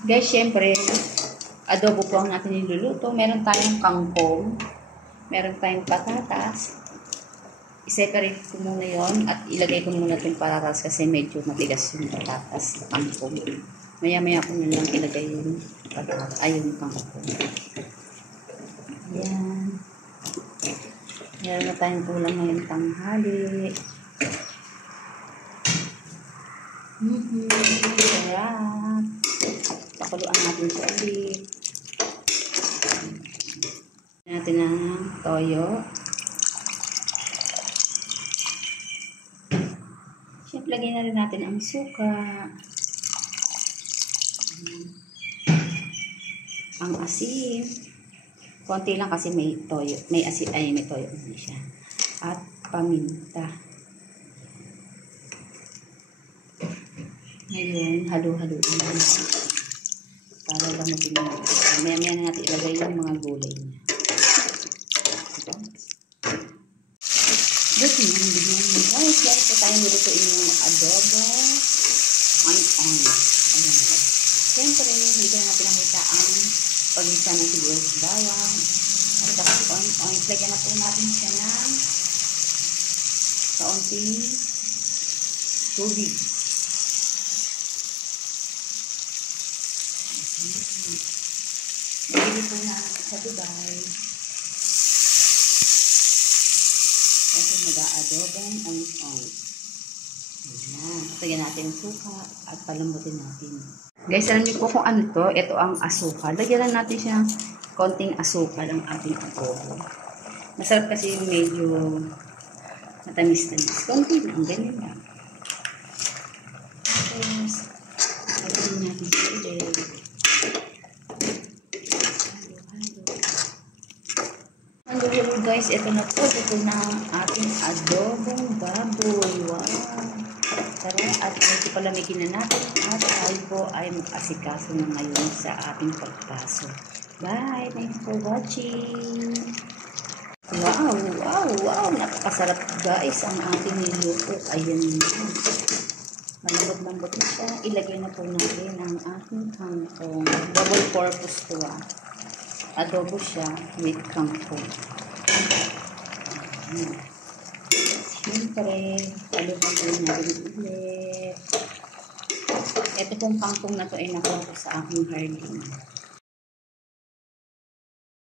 Guys, syempre, adobo po ang natin niluluto. Meron tayong kangkong. Meron tayong patatas. I-separate ko muna yon at ilagay ko muna itong patatas kasi medyo matigas yung patatas sa kangkong. Maya-maya ko na lang ilagay yung patatas. Ay, yung kangkong. Ayan. Meron na tayong ulam ngayong tanghali. Sarap. Pakuluan natin siya ulit. Natin ang toyo. Siyempre, lagyan na rin natin ang suka. Ang asin. Konti lang kasi may toyo. May asin, ay may toyo na siya. At paminta. Ngayon, halo-haloin natin. Para lamutin natin. Maya-maya na natin ilagay yung mga gulay niya. Guys, meron po tayong nilutuin yung adobo. On. Ayan. Siyempre, hindi ko na pinakita ang paglisa ng sibuyas bawang. At tapos on. Lagyan na po natin siya ng kaunting tubig. Bili po na sa Dubai. Kasi mag-aadobong on. Ayan. Lagyan natin ang suka at palambutin natin. Guys, alam niyo po kung ano to? Ito ang asukal. Lagyan lang natin siya konting asukal ang ating adobo. Masarap kasi medyo matamis-tamis. Konti lang, ganyan lang. Tapos, lagyan natin siya ulit. Hello guys, ito na po. Ito na ang ating adobong baboy. Wow! Tara, at medyo palamigin na natin. At tayo po ay mag-asikaso na ngayon sa ating pagpasok. Bye! Thanks for watching! Wow! Napakasarap guys ang ating niluto. Ayan na. Malambot-lambot na siya. Ilagay na po natin ang ating kangkong. Double purpose to adobo siya with kangkong. Siyempre, paluhan natin ulit. Ito pong kangkong na to ay nakuha ko sa aking hardin.